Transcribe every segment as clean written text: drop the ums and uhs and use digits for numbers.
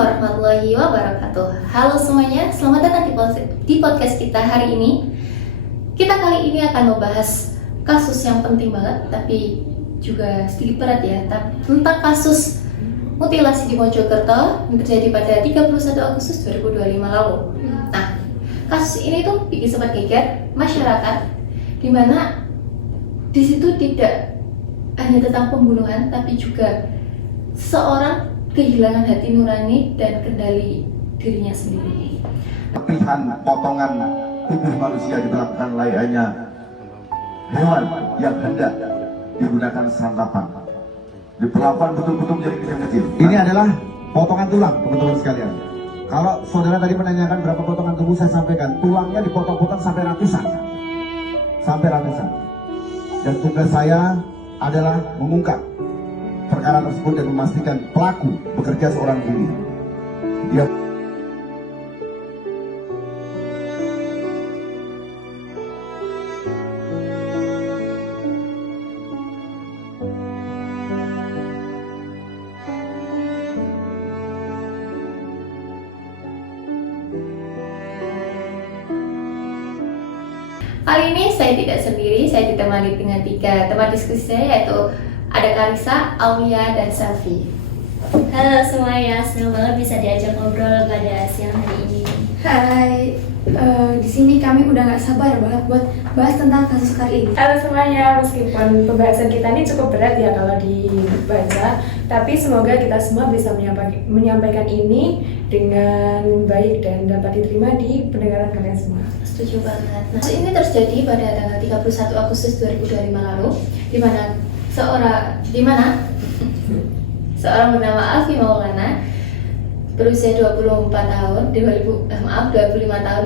warahmatullahi wabarakatuh. Halo semuanya, selamat datang di podcast kita hari ini. Kita kali ini akan membahas kasus yang penting banget, tapi juga sedikit berat ya, tentang kasus mutilasi di Mojokerto yang terjadi pada 31 Agustus 2025 lalu. Nah, kasus ini tuh bikin sempat geger masyarakat, dimana di situ tidak hanya tentang pembunuhan, tapi juga seorang kehilangan hati nurani dan kendali dirinya sendiri. Pilihan potongan tubuh manusia dilakukan layaknya hewan yang hendak digunakan santapan. Diperlakukan betul-betul menjadi kecil-kecil. Ini adalah potongan tulang, teman-teman sekalian. Kalau saudara tadi menanyakan berapa potongan tubuh, saya sampaikan tulangnya dipotong-potong sampai ratusan. Dan tugas saya adalah mengungkap perkara tersebut dan memastikan pelaku bekerja seorang diri. Dia Kali ini saya tidak sendiri, saya ditemani dengan 3 teman diskusi saya, yaitu ada Karissa, Aulia, dan Selvi. Halo semuanya, senang banget bisa diajak ngobrol pada siang hari ini. Hai, di sini kami udah gak sabar banget buat bahas tentang kasus kali ini. Halo semuanya, meskipun pembahasan kita ini cukup berat ya kalau dibaca, tapi semoga kita semua bisa menyampaikan ini dengan baik dan dapat diterima di pendengaran kalian semua. Setuju banget. Nah, kasus ini terjadi pada tanggal 31 Agustus 2025 lalu, di mana seorang bernama Alfi Maulana berusia 25 tahun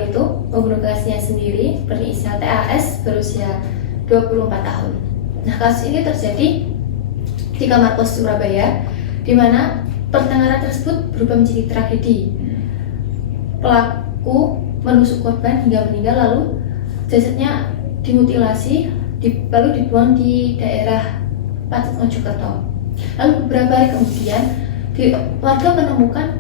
itu membunuh kekasihnya sendiri berinisial TAS berusia 24 tahun. Nah, kasus ini terjadi di kamar kos Surabaya, di mana pertengkaran tersebut berubah menjadi tragedi. Pelaku menusuk korban hingga meninggal, lalu jasadnya dimutilasi, lalu dibuang di daerah Pacet Mojokerto. Lalu beberapa hari kemudian warga menemukan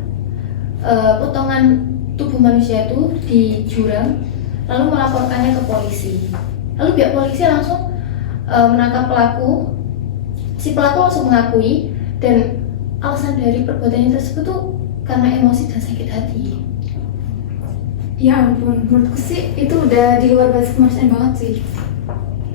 potongan tubuh manusia itu di jurang, lalu melaporkannya ke polisi. Lalu pihak polisi langsung menangkap pelaku. Si pelaku langsung mengakui, dan alasan dari perbuatannya tersebut tuh karena emosi dan sakit hati. Ya ampun, menurutku sih itu udah di luar batas kemanusiaan banget sih.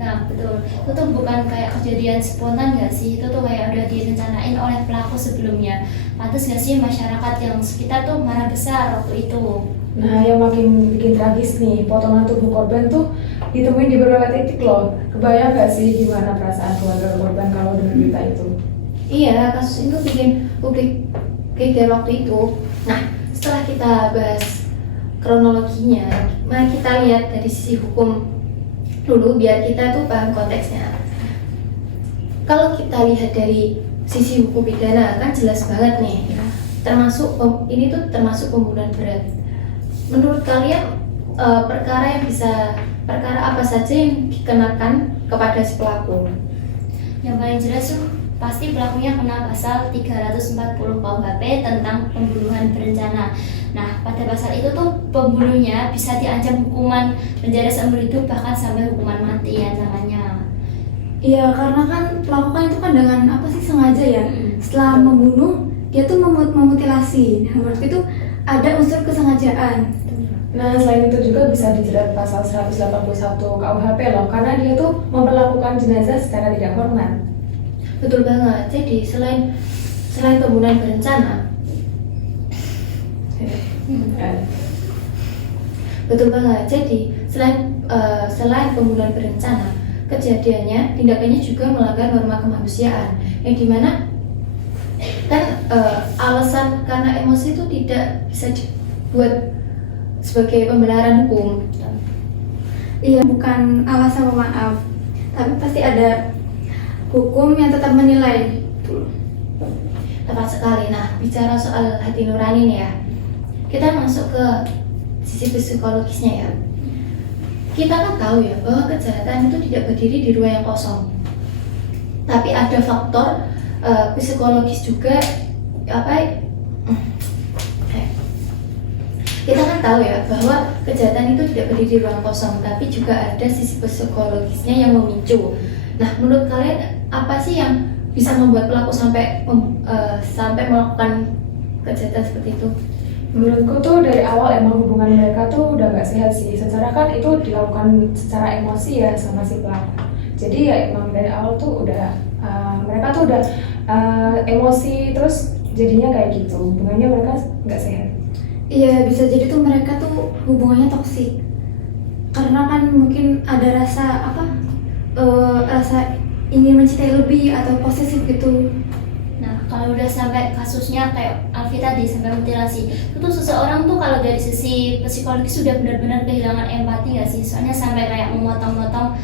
Nah betul, itu tuh bukan kayak kejadian spontan gak sih? Itu tuh kayak udah direncanain oleh pelaku sebelumnya. Pantes gak sih masyarakat yang sekitar tuh marah besar waktu itu? Nah, yang makin bikin tragis nih, potongan tubuh korban tuh ditemuin di beberapa titik loh. Kebayang gak sih gimana perasaan keluarga korban kalau dengar berita itu? Iya, kasus itu bikin publik geger waktu itu. Nah, setelah kita bahas kronologinya, mari kita lihat dari sisi hukum dulu biar kita tuh paham konteksnya. Kalau kita lihat dari sisi hukum pidana kan jelas banget nih, ini tuh termasuk pembunuhan berat. Menurut kalian perkara apa saja yang dikenakan kepada si pelaku? Yang paling jelas tuh pasti pelakunya kena pasal 340 KUHP tentang pembunuhan berencana. Nah, pada pasal itu tuh pembunuhnya bisa diancam hukuman penjara seumur hidup, bahkan sampai hukuman mati ya namanya. Iya, karena kan pelaku kan itu kan dengan sengaja ya. Setelah membunuh, dia tuh memutilasi. Nah, menurutku itu ada unsur kesengajaan. Nah, selain itu juga bisa dijerat pasal 181 KUHP loh, karena dia tuh memperlakukan jenazah secara tidak hormat. Betul banget. Jadi selain pembunuhan berencana, betul banget. Jadi selain pembunuhan berencana, kejadiannya, tindakannya juga melanggar norma kemanusiaan, yang dimana kan alasan karena emosi itu tidak bisa dibuat sebagai pembenaran hukum. Iya, bukan alasan pemaaf, tapi pasti ada hukum yang tetap menilai. Tepat sekali. Nah, bicara soal hati nurani nih ya, kita masuk ke sisi psikologisnya ya. Kita kan tahu ya bahwa kejahatan itu tidak berdiri di ruang yang kosong, tapi ada faktor psikologis juga tahu ya bahwa kejahatan itu tidak berdiri di ruang kosong, tapi juga ada sisi psikologisnya yang memicu. Nah, menurut kalian apa sih yang bisa membuat pelaku sampai melakukan kejahatan seperti itu? Menurutku tuh dari awal emang hubungan mereka tuh udah gak sehat sih. Secara kan itu dilakukan secara emosi ya sama si pelaku. Jadi ya emang dari awal tuh udah mereka tuh udah emosi, terus jadinya kayak gitu. Hubungannya mereka gak sehat. Iya, bisa jadi tuh mereka tuh hubungannya toksik. Karena kan mungkin ada rasa rasa ingin mencintai lebih atau posesif gitu. Nah, kalau udah sampai kasusnya kayak Alfi tadi sampai mutilasi, itu tuh seseorang tuh kalau dari sisi psikologis sudah benar-benar kehilangan empati nggak sih? Soalnya sampai kayak memotong-motong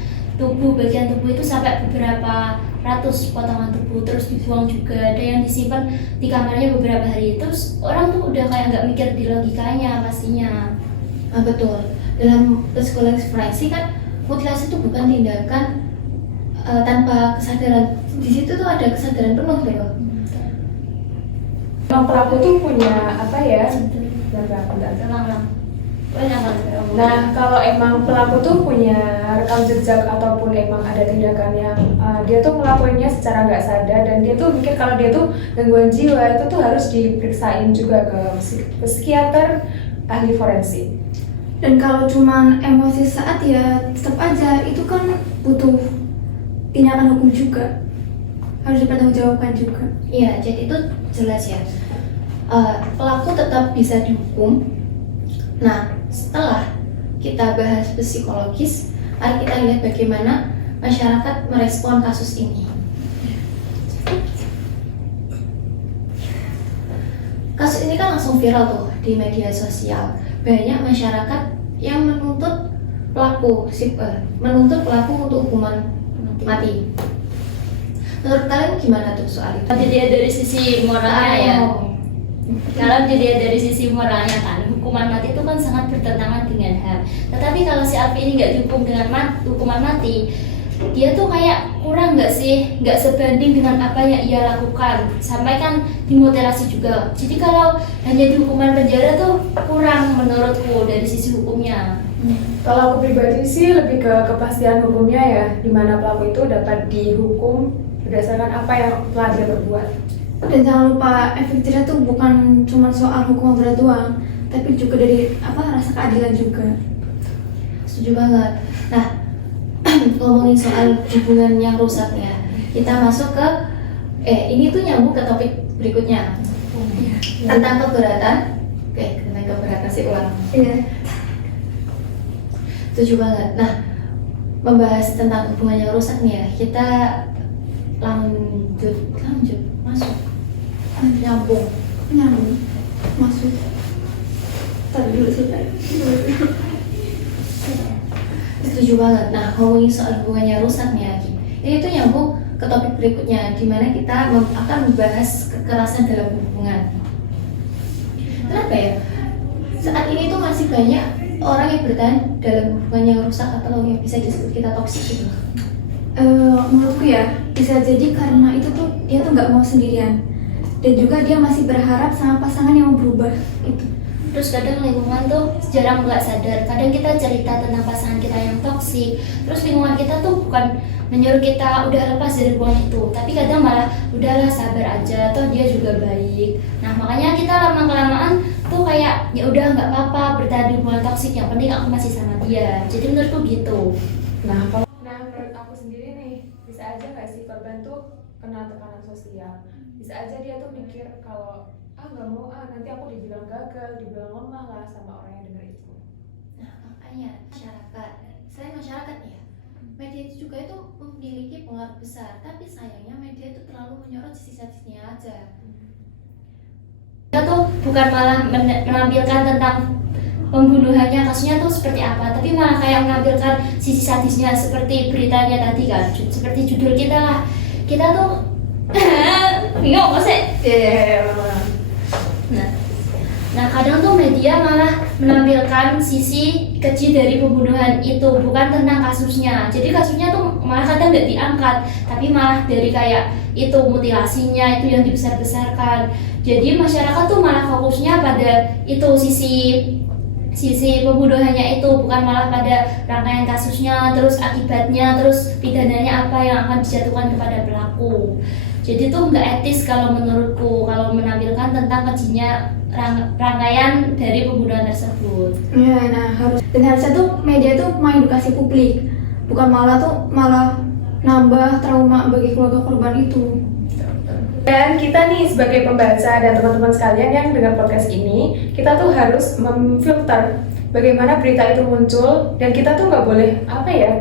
bagian tubuh itu sampai beberapa ratus potongan tubuh, terus dibuang juga, ada yang disimpan di kamarnya beberapa hari. Terus orang tuh udah kayak nggak mikir di logikanya pastinya. Betul. Dalam psikologi forensik kan mutilasi itu bukan tindakan tanpa kesadaran. Di situ tuh ada kesadaran penuh loh. Emang pelaku tuh punya apa ya? Nah, kalau emang pelaku tuh punya rekam jejak ataupun emang ada tindakan yang dia tuh melakukannya secara nggak sadar, dan dia tuh mikir kalau dia tuh gangguan jiwa, itu tuh harus diperiksain juga ke psikiater ahli forensik. Dan kalau cuman emosi saat ya tetap aja itu kan butuh tindakan hukum juga, harus dipertanggungjawabkan juga. Iya, jadi itu jelas ya. Pelaku tetap bisa dihukum. Nah, setelah kita bahas psikologis, mari kita lihat bagaimana masyarakat merespon kasus ini. Kasus ini kan langsung viral tuh di media sosial. Banyak masyarakat yang menuntut pelaku untuk hukuman mati. Menurut kalian gimana tuh soal itu? Jadi dari sisi moralnya ya. Kalau dilihat dari sisi moralnya kan, hukuman mati itu kan sangat bertentangan dengan HAM. Tetapi kalau si Alfi ini nggak dihukum dengan hukuman mati, dia tuh kayak kurang nggak sih, nggak sebanding dengan apa yang ia lakukan. Sampai kan dimutilasi juga. Jadi kalau hanya di hukuman penjara tuh kurang menurutku dari sisi hukumnya. Kalau aku pribadi sih lebih ke kepastian hukumnya ya, dimana pelaku itu dapat dihukum berdasarkan apa yang telah dia berbuat. Dan jangan lupa efek jerah tuh bukan cuma soal hukuman berat doang, tapi juga dari rasa keadilan juga. Setuju banget. Nah, ngomongin soal hubungan yang rusak ya, kita masuk ke ini tuh nyambung ke topik berikutnya tentang keberatan. Tentang keberatan sih ulang. Iya. Setuju banget. Nah, membahas tentang hubungan yang rusak nih ya, kita lanjut masuk nyambung Masuk. Tadi dulu sih. Setuju banget. Nah, ngomongin soal hubungan yang rusak nih Aki, ini tuh nyambung ke topik berikutnya, dimana kita akan membahas kekerasan dalam hubungan. Kenapa ya? Saat ini tuh masih banyak orang yang bertahan dalam hubungan yang rusak atau yang bisa disebut kita toksik gitu. Menurutku ya bisa jadi karena itu tuh dia tuh nggak mau sendirian, dan juga dia masih berharap sama pasangan yang mau berubah itu. Terus kadang lingkungan tuh jarang nggak sadar. Kadang kita cerita tentang pasangan kita yang toksik, terus lingkungan kita tuh bukan menyuruh kita udah lepas dari hubungan itu, tapi kadang malah udahlah sabar aja, toh dia juga baik. Nah makanya kita lama kelamaan tuh kayak ya udah nggak apa-apa bertahan di hubungan toksik, yang penting aku masih sama dia. Jadi menurutku gitu. Nah menurut aku sendiri nih, bisa aja nggak sih korban tuh kena tekanan sosial. Bisa aja dia tuh mikir kalau nggak mau nanti aku dibilang gagal, dibilang lemah lah sama orang yang denger itu. Nah makanya selain masyarakat ya, media itu juga itu memiliki pengaruh besar, tapi sayangnya media itu terlalu menyorot sisi-sisinya aja. Kita tuh bukan malah menampilkan tentang pembunuhannya, kasusnya tuh seperti apa, tapi malah kayak menampilkan sisi sadisnya seperti beritanya tadi kan, seperti judul kita lah. Kita tuh bingung kok sih. Nah kadang tuh media malah menampilkan sisi keji dari pembunuhan itu, bukan tentang kasusnya. Jadi kasusnya tuh malah kadang nggak diangkat, tapi malah dari kayak itu mutilasinya itu yang dibesar-besarkan. Jadi masyarakat tuh malah fokusnya pada itu sisi pembunuhannya itu, bukan malah pada rangkaian kasusnya, terus akibatnya, terus pidananya apa yang akan dijatuhkan kepada pelaku. Jadi tuh nggak etis kalau menurutku kalau menampilkan tentang kejinya rangkaian dari pembunuhan tersebut. Ya, nah harusnya tuh media tuh mengedukasi publik, bukan malah nambah trauma bagi keluarga korban itu. Dan kita nih sebagai pembaca dan teman-teman sekalian yang dengar podcast ini, kita tuh harus memfilter bagaimana berita itu muncul, dan kita tuh nggak boleh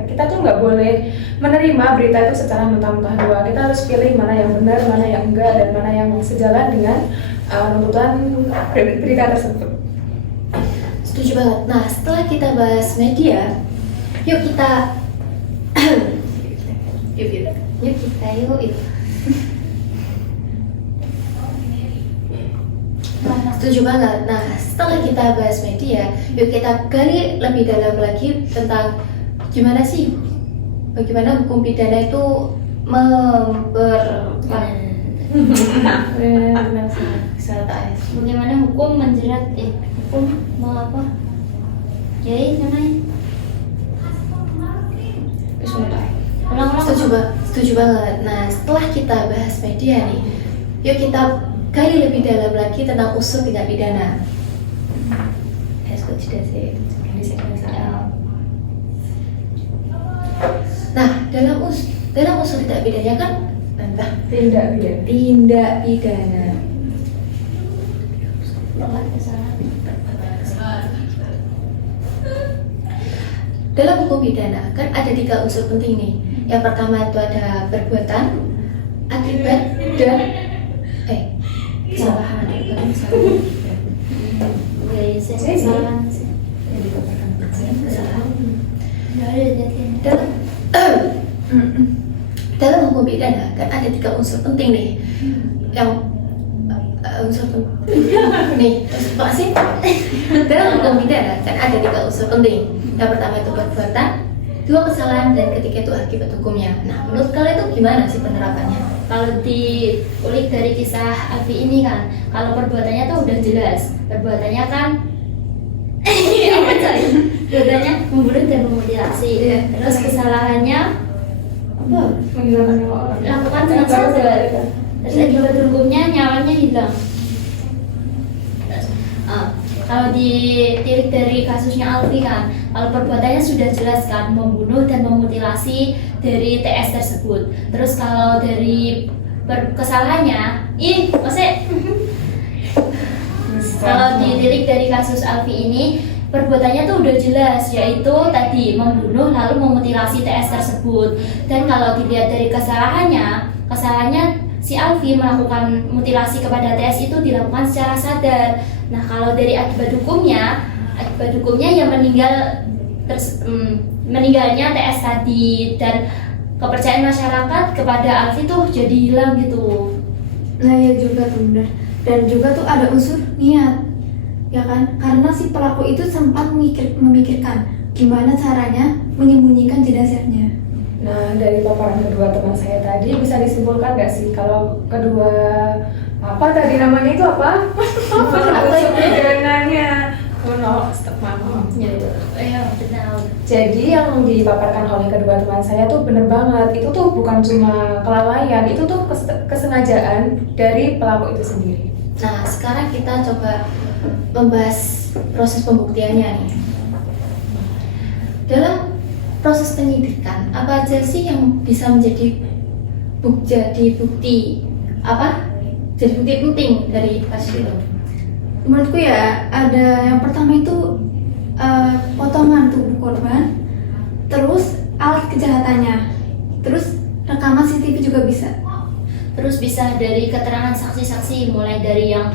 kita tuh nggak boleh menerima berita itu secara mentah-mentah doang. Kita harus pilih mana yang benar, mana yang enggak, dan mana yang sejalan dengan tuntutan berita tersebut. Setuju banget. Nah, setelah kita bahas media, yuk kita Setuju banget. Nah, setelah kita bahas media, yuk kita gali lebih dalam lagi tentang bagaimana hukum pidana itu Bagaimana hukum menjerat hukum mau apa? Jadi namanya ulang-ulang. Setuju banget. Nah, setelah kita bahas media nih, yuk kita gali lebih dalam lagi tentang unsur tindak pidana. Nah, dalam unsur tindak pidana kan tindak pidana. Dalam hukum pidana kan ada 3 unsur penting nih. Yang pertama itu ada perbuatan, akibat, dan kesalahan. Dalam hukum pidana kan ada 3 unsur penting nih. Yang unsur nih, apa sih? Dalam hukum pidana kan ada 3 unsur penting. Yang pertama itu perbuatan, 2 kesalahan, dan ketiga itu akibat hukumnya. Nah, menurut kalian itu gimana sih penerapannya? Kalau diulik dari kisah Alfi ini kan, kalau perbuatannya tuh udah jelas. Perbuatannya kan perbuatannya membunuh dan memutilasi. Terus kesalahannya apa? Menghilangkan nyawa orang. Lakukan dengan sadar. Terus akibat hukumnya nyawanya hilang. Kalau ditilik dari kasusnya Alfi kan, kalau perbuatannya sudah jelas kan, membunuh dan memutilasi dari TS tersebut. Terus kalau dari kesalahannya, kalau ditilik dari kasus Alfi ini, perbuatannya tuh udah jelas, yaitu tadi membunuh lalu memutilasi TS tersebut. Dan kalau dilihat dari kesalahannya si Alfi melakukan mutilasi kepada TS itu dilakukan secara sadar. Nah, kalau dari akibat hukumnya yang meninggalnya TS tadi, dan kepercayaan masyarakat kepada Alfi tuh jadi hilang gitu. Nah, ya juga tuh benar. Dan juga tuh ada unsur niat, ya kan? Karena si pelaku itu sempat memikirkan gimana caranya menyembunyikan jenazahnya. Nah, dari paparan kedua teman saya tadi bisa disimpulkan nggak sih kalau kedua apa tadi namanya itu apa? Unsur pidananya. Jadi yang dipaparkan oleh kedua teman saya tuh bener banget. Itu tuh bukan cuma kelalaian, itu tuh kesengajaan dari pelaku itu sendiri. Nah, sekarang kita coba membahas proses pembuktiannya nih. Dalam proses penyidikan, apa aja sih yang bisa menjadi bukti penting dari kasus itu? Menurutku ya, ada yang pertama itu potongan tubuh korban, terus alat kejahatannya, terus rekaman CCTV juga bisa. Terus bisa dari keterangan saksi-saksi, mulai dari yang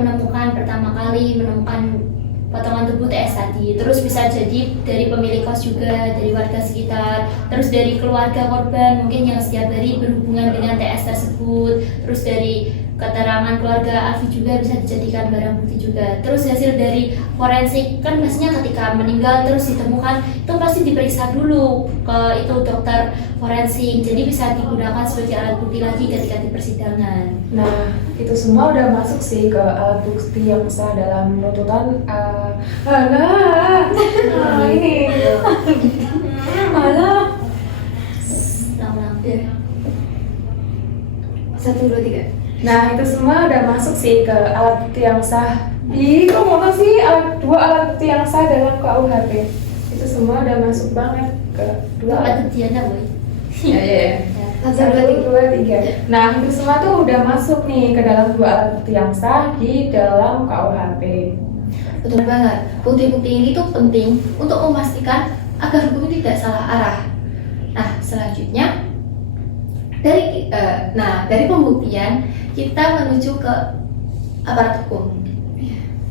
menemukan pertama kali menemukan potongan tubuh TS tadi. Terus bisa jadi dari pemilik kos juga, dari warga sekitar, terus dari keluarga korban mungkin yang setiap hari berhubungan dengan TS tersebut, terus dari keterangan keluarga Alfi juga bisa dijadikan barang bukti juga. Terus hasil dari forensik kan biasanya ketika meninggal terus ditemukan itu pasti diperiksa dulu ke itu dokter forensik, jadi bisa digunakan sebagai alat bukti lagi ketika di persidangan. Nah, itu semua udah masuk sih ke alat bukti yang sah dalam tuntutan. Ini. Alah. Lama-lama. 1, 2, 3. Nah, itu semua udah masuk sih ke alat bukti yang sah. Ih, kok mana sih dua alat bukti yang sah dalam KUHP? Itu semua udah masuk banget ke dua alat. Tempat Diana, boy. Ya. 1, 1, 2, 2, 3. 3. Nah, itu semua tuh udah masuk nih ke dalam dua alat bukti yang sah di dalam KUHP. Betul banget. Bukti-bukti ini tuh penting untuk memastikan agar hukum ini tidak salah arah. Nah, selanjutnya dari pembuktian kita menuju ke aparat hukum.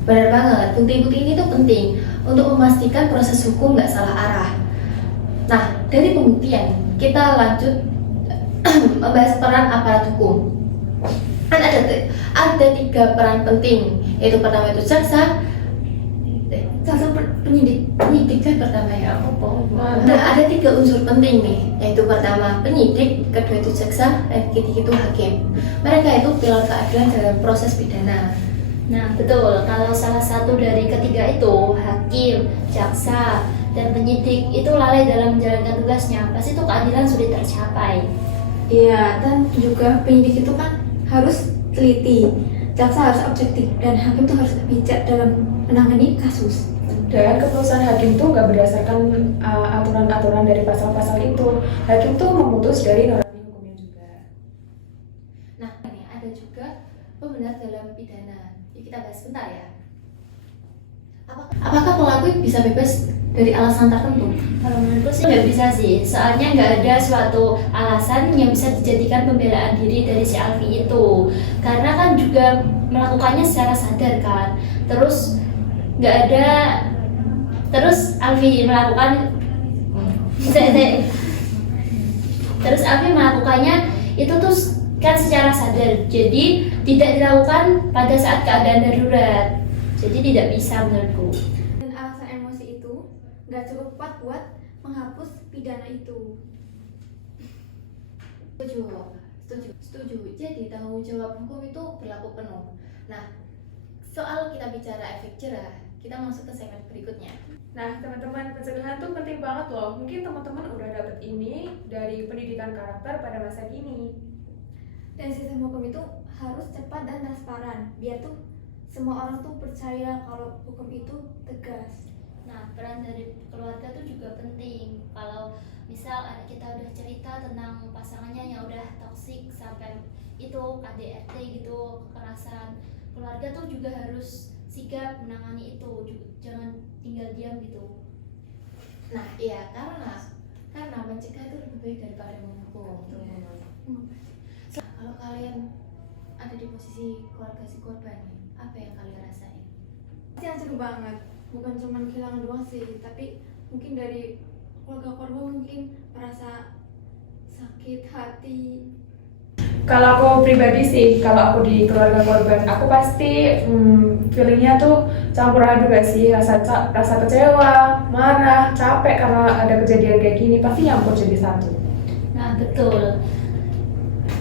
Benar banget. Bukti-bukti ini tuh penting untuk memastikan proses hukum nggak salah arah. Nah, dari pembuktian kita lanjut membahas peran aparat hukum. Kan ada 3 peran penting, yaitu pertama itu jaksa, penyidik kan pertama ya. Nah, ada 3 unsur penting nih, yaitu pertama penyidik, kedua itu jaksa, dan ketiga itu hakim. Mereka itu pilar keadilan dalam proses pidana. Nah, betul. Kalau salah satu dari ketiga itu, hakim, jaksa, dan penyidik itu lalai dalam menjalankan tugasnya, pasti itu keadilan sudah tercapai. Iya, dan juga penyidik itu kan harus teliti, jaksa harus objektif, dan hakim tuh harus bijak dalam menangani kasus. Dan keputusan hakim tuh nggak berdasarkan aturan-aturan dari pasal-pasal itu. Hakim tuh memutus dari norma hukumnya juga. Nah, ini ada juga pembenar dalam pidana. Yuk kita bahas sebentar ya. Apakah pelaku bisa bebas dari alasan tertentu? Kalau menurutku sih nggak bisa sih, soalnya nggak ada suatu alasan yang bisa dijadikan pembelaan diri dari si Alfi itu. Karena kan juga melakukannya secara sadar kan. Terus nggak ada, terus Alfi melakukan terus Alfi melakukannya itu tuh kan secara sadar, jadi tidak dilakukan pada saat keadaan darurat, jadi tidak bisa menurutku. Dan alasan emosi itu nggak cukup kuat buat menghapus pidana itu. Setuju. Jadi tanggung jawab hukum itu berlaku penuh. Nah, soal kita bicara efek jerah, kita masuk ke segmen berikutnya. Nah, teman-teman, pencegahan tuh penting banget loh. Mungkin teman-teman udah dapet ini dari pendidikan karakter pada masa kini. Dan sistem hukum itu harus cepat dan transparan, biar tuh semua orang tuh percaya kalau hukum itu tegas. Nah, peran dari keluarga tuh juga penting. Kalau misal kita udah cerita tentang pasangannya yang udah toksik sampai itu KDRT gitu, kekerasan, keluarga tuh juga harus sigap menangani itu, jangan tinggal diam gitu. Nah, iya, karena mencegah itu lebih baik daripada menghukum. Kalau kalian ada di posisi keluarga si korban, apa yang kalian rasain? Pasti hancur banget, bukan cuma kehilangan doang sih, tapi mungkin dari keluarga korban mungkin merasa sakit hati. Kalau aku pribadi sih, kalau aku di keluarga korban, aku pasti feelingnya tuh campur aduk gak sih, rasa kecewa, marah, capek karena ada kejadian kayak gini, pasti nyampur jadi satu.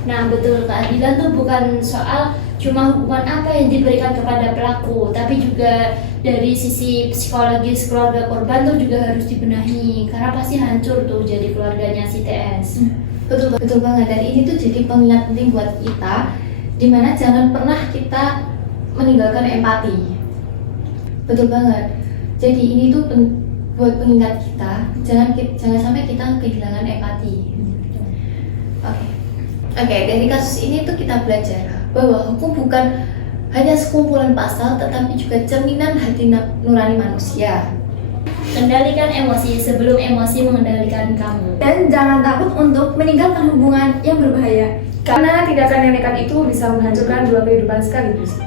Nah betul, keadilan tuh bukan soal cuma hukuman apa yang diberikan kepada pelaku, tapi juga dari sisi psikologis keluarga korban tuh juga harus dibenahi, karena pasti hancur tuh jadi keluarganya si TS. Betul banget, dan ini tuh jadi pengingat penting buat kita, dimana jangan pernah kita meninggalkan empati. Betul banget. Jadi ini tuh buat pengingat kita, jangan sampai kita kehilangan empati. Oke, dari kasus ini tuh kita belajar bahwa hukum bukan hanya sekumpulan pasal, tetapi juga cerminan hati nurani manusia. Kendalikan emosi sebelum emosi mengendalikan kamu. Dan jangan takut untuk meninggalkan hubungan yang berbahaya. Karena tindakan yang nekat itu bisa menghancurkan dua kehidupan sekaligus.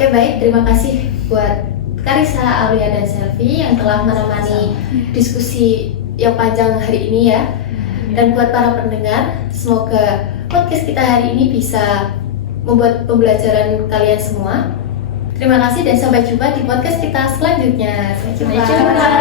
Baik, terima kasih buat Karissa, Aulia, dan Selvi yang telah menemani diskusi yang panjang hari ini ya. Dan buat para pendengar, semoga podcast kita hari ini bisa membuat pembelajaran kalian semua. Terima kasih dan sampai jumpa di podcast kita selanjutnya. Sampai jumpa.